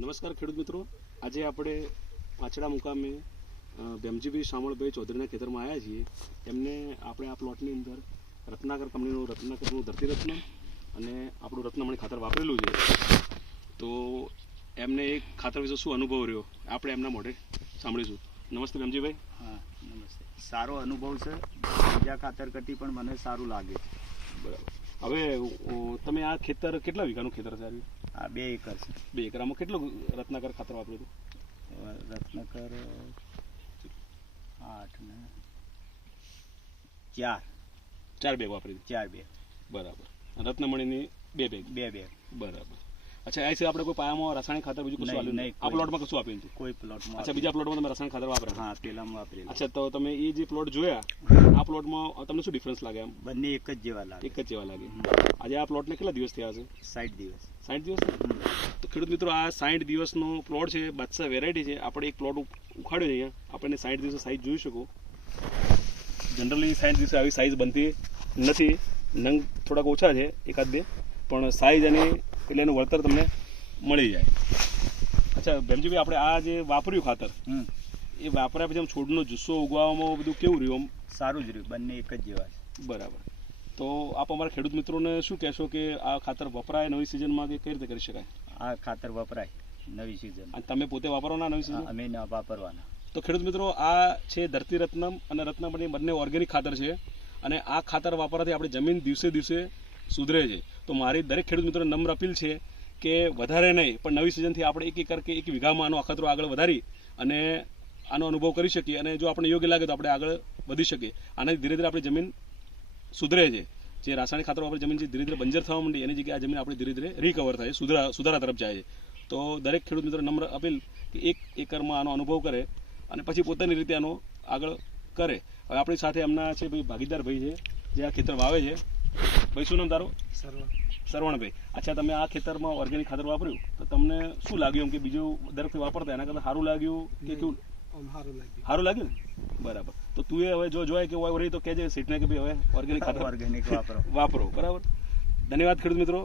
નમસ્કાર ખેડૂત મિત્રો, આજે આપણે પાછડા મુકામે ભેમજીભાઈ શામળભાઈ ચૌધરીના ખેતરમાં આવ્યા છીએ. એમને આપણે આ પ્લોટની અંદર રત્નાકર કંપનીનું રત્નાકરનું ધરતી રત્ન અને આપણું રત્નમણી ખાતર વાપરેલું છે. તો એમને એક ખાતર વિશે શું અનુભવ રહ્યો આપણે એમના મોઢે સાંભળીશું. નમસ્તે ભેમજીભાઈ. હા નમસ્તે. સારો અનુભવ છે. બીજા ખાતર કરતી પણ મને સારું લાગે છે. બરાબર. હવે તમે આ ખેતર કેટલા વીઘાનું ખેતર છે? આ 2 એકર છે. 2 એકર. આમાં કેટલું રત્નાકર ખાતર વાપર્યું હતું? રત્નકર 8 ને 4 બેગ વાપરી હતી. 4 બેગ. બરાબર. રત્નમણીની 2 બેગ. 2 બેગ. બરાબર. અચ્છા, આ છે આપણે કોઈ પાયામાં રાસાયણિક ખાતર બીજું કશું આપ્યું નહીં? આ પ્લોટમાં કશું આપ્યું નથી? કોઈ પ્લોટમાં. અચ્છા, બીજા પ્લોટમાં તમે રાસાયણિક ખાતર વાપર્યા? હા, પેલામાં વાપરેલું. અચ્છા, તો તમે એ જે પ્લોટ જોયા આ પ્લોટમાં તમને શું ડિફરન્સ લાગે? એમ બંને એક જ જેવા લાગે. એક જ જેવા લાગે. આજે આ પ્લોટને કેટલા દિવસ થયા છે? 60 દિવસ. 60 દિવસ. તો ખેડૂત મિત્રો, આ 60 દિવસનો પ્લોટ છે. બાદશાહ વેરાયટી છે. આપણે એક પ્લોટ ઉખાડ્યો છે અહીંયા. આપણને 60 દિવસ સાઈઝ જોઈ શકો. જનરલી 60 દિવસે આવી સાઈઝ બનતી નથી. નંગ થોડાક ઓછા છે, એકાદ બે, પણ સાઈઝ અને એટલે એનું વળતર તમને મળી જાય. અચ્છા ભેમજીભાઈ, આપણે આ જે વાપર્યું ખાતર એ વાપર્યા પછી આમ છોડનો જુસ્સો ઉગવામાં બધું કેવું રહ્યું? આમ સારું જ રહ્યું. બંને એક જ જેવા છે. બરાબર. તો આપ અમારા ખેડૂત મિત્રોને શું કહેશો કે આ ખાતર વપરાય નવી સિઝનમાં કે કઈ રીતે કરી શકાય? આ ખાતર વપરાય નવી સિઝન. અને તમે પોતે વાપરવાના નવી સિઝન? અમે ના વાપરવાના. તો ખેડૂત મિત્રો, આ છે ધરતી રત્નમ અને રત્નમણી, બંને ઓર્ગેનિક ખાતર છે. અને આ ખાતર વાપરવાથી આપણી જમીન દિવસે દિવસે સુધરે છે. તો મારી દરેક ખેડૂત મિત્રોને નમ્ર અપીલ છે કે વધારે નહીં પણ નવી સિઝનથી આપણે 1 એકર કે 1 વીઘામાં આનો અખતરો આગળ વધારી અને આનો અનુભવ કરી શકીએ. અને જો આપણે યોગ્ય લાગે તો આપણે આગળ વધી શકીએ. આનાથી ધીરે ધીરે આપણી જમીન સુધરે છે. જે રાસાયણિક ખાતરો આપણી જમીન જે ધીરે ધીરે બંજર થવા માંડી એની જગ્યાએ આ જમીન આપણી ધીરે ધીરે રિકવર થાય, સુધારા તરફ જાય છે. તો દરેક ખેડૂત મિત્રો નમ્ર અપીલ કે 1 એકરમાં આનો અનુભવ કરે અને પછી પોતાની રીતે આનો આગળ કરે. હવે આપણી સાથે એમના છે ભાઈ ભાગીદાર ભાઈ છે જે આ ખેતર વાવે છે. ભાઈ, શું નામ તારું? સરવણભાઈ. અચ્છા, તમે આ ખેતરમાં ઓર્ગેનિક ખાતર વાપર્યું તો તમને શું લાગ્યું? એમ કે બીજું દરેક વાપરતા એના કરતાં સારું લાગ્યું કે કેવું? સારું લાગ્યું ને? બરાબર. તો તું હવે જો જોય કે હોય તો કહેજે સીટને કે ભાઈ હવે ઓર્ગેનિક ખાતર ઓર્ગેનિક વાપરો. બરાબર. ધન્યવાદ ખેડૂત મિત્રો.